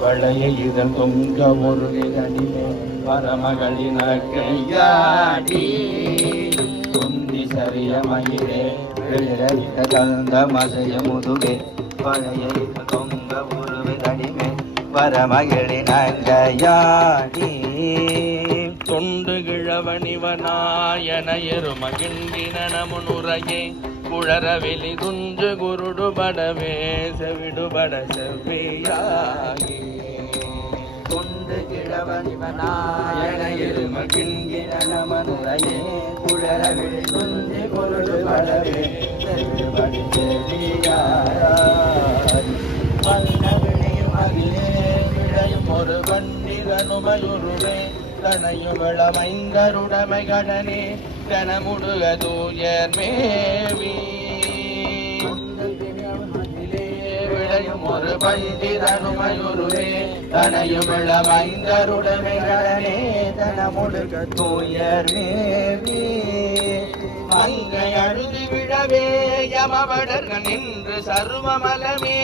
வளைய இதழ் தொங்க ஒரு நிகழிலே பரமகளின் கையாடி துந்தி சரிய மயிலே கலந்த மசைய முதுகே வளைய இதழ் தொங்க ஒரு நிகழிலே பரமகளின் கையாடி தொண்டு கிழவனிவனாயன எருமகின்றின முனுரையே குழறவெளி துஞ்சு குருடு படவே செவிடுபட செவ்வியாகி தொண்டு கிழவனிவனாயன எருமகின்றின மனுரையே குழறவெளி துஞ்சு குருடு படவே செவிடுபட செவ்வியாகி வண்ண விளையும் அதிலே விளையும் ஒரு வண்டிதனுமயுருவே தனையுவள மைந்தருடமை கடனே கனமுடுக தூயர் மேவி விளையும் ஒரு பண்டிதனுமயுருவே தனையுவள மைந்தருடமை கடனே தனமுடுக தூயர் மேவி மங்கை அழுது விழவே யமவடர்கள் நின்று சருமமலமே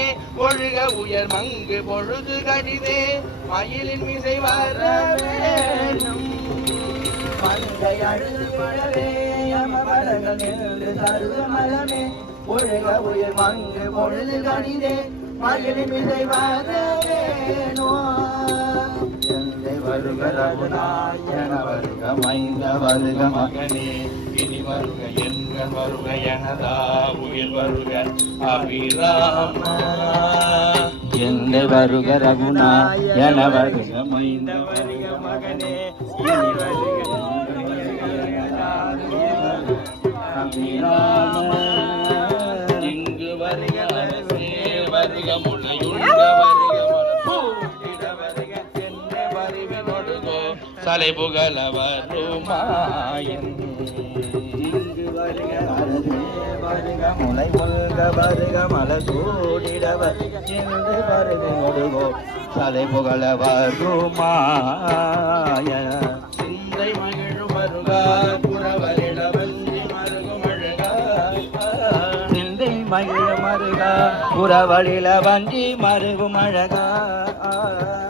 ஒழுக உயர் மங்கு பொழுது கடிதே மயிலின் மிசை வரவேணும் மங்கை அழுது விழவே யமவடர்கள் நின்று சருமமலமே ஒழுக உயர் மங்கு பொழுது கடிதே மயிலின் மிசை வரவேணும் வருக ரகுநாயன வருக மைந்த வருக மகனே இனி வருக என்கள் வருக எனதா உயிர் வருக அபிராம எந்த வருக ரகுநாயன வருக மைந்த வருக மகனே இனி வருக அபிராம இங்கு வருக வருக முளையுண்ட வருக சலை புகழ வருமாயின் இங்கு வருக வருக முளை முல்க வருக மல சூடிட வருக வருக ஒடுகோ சலை புகழ வருமாய சிந்தை மகிழும் வருகா புறவரிட வஞ்சி மருகும் அழகா சிந்தை மகிழும் மருகா புறவழில வஞ்சி மருகும் அழகா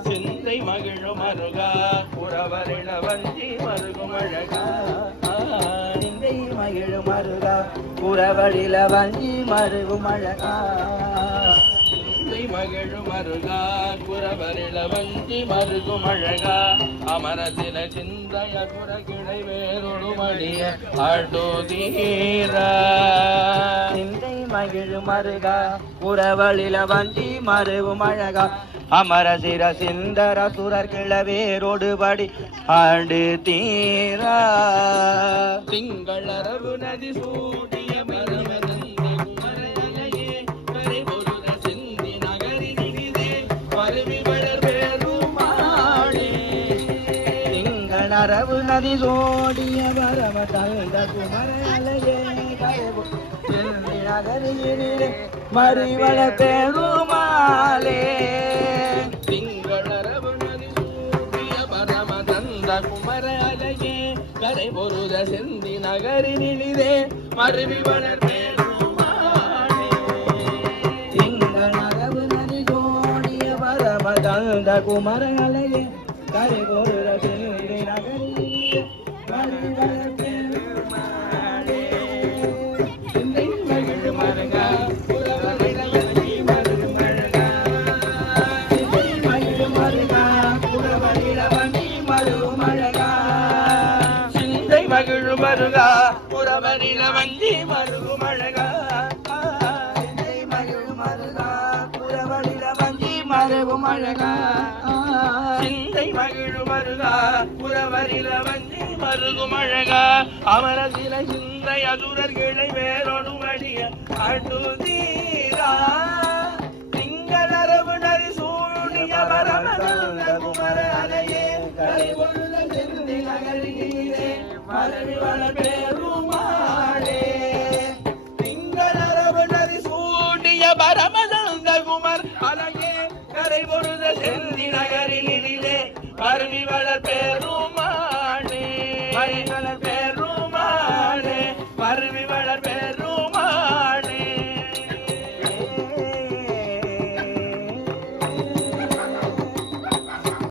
சிந்தை மகிழும் மருகா புறவரிட வஞ்சி மருகும் அழகா சிந்தை மகிழும் மருகா புறவழில வஞ்சி மருகும் அழகா சிந்தை மகிழும் மருகா புறவரில வஞ்சி மருகும் அழகா அமரத்தில சிந்தைய புற கிளை வேறொடு மடிய அடுதீர சிந்தை மகிழும் மருகா புறவழில வஞ்சி மருகும் அழகா அமர சிர சிந்தர சுரர் கிளவேரோடுபடி ஆண்டு தீரா திங்களரவு நதி சூடிய மரமதந்த குமரையலையே கரைபொருத சிந்தி நகரினிலே பருவி வளர் பெருமாளே திங்களரவு நதி சூடிய மரமதந்த குமரையலையே கரைபொருத சிந்தி நகரினிலே மறிவள பெருமாளே திங்களரவு நதி சூடிய பரமதந்த குமர அலையே கரை பொருத செந்தி நகரினிலே மருவி வளர் பெருமாளே திங்களரவு நதி சூடிய பரமதந்த குமர அலையே கரை பொருத செந்தி நகரினிலே மருவி வளர் பெருமாளே சிந்தை மகிழ் மருகா மருகா புறவரில வஞ்சி மருகும் அழகா சிந்தை மகிழும் மருகா புறவரில வஞ்சி மருகும் அழகா சிந்தை மகிழும் மருகா புறவரில வஞ்சி மருகும் அழகா அமர சில சிந்தை அசுரர் கிளை வேறொடு மடிய அடுதீரா திங்களரவு நரி சூழிய பரமதந்த குமர அலையே கரைபொருத செந்தி நகரினிலே மருவி வளர் பெருமாளே திங்களரவு நதி சூடிய பரமதந்த குமர் அலையே கரை பொருத செந்தி நகரினிலே மருவி வளர் பெருமாளே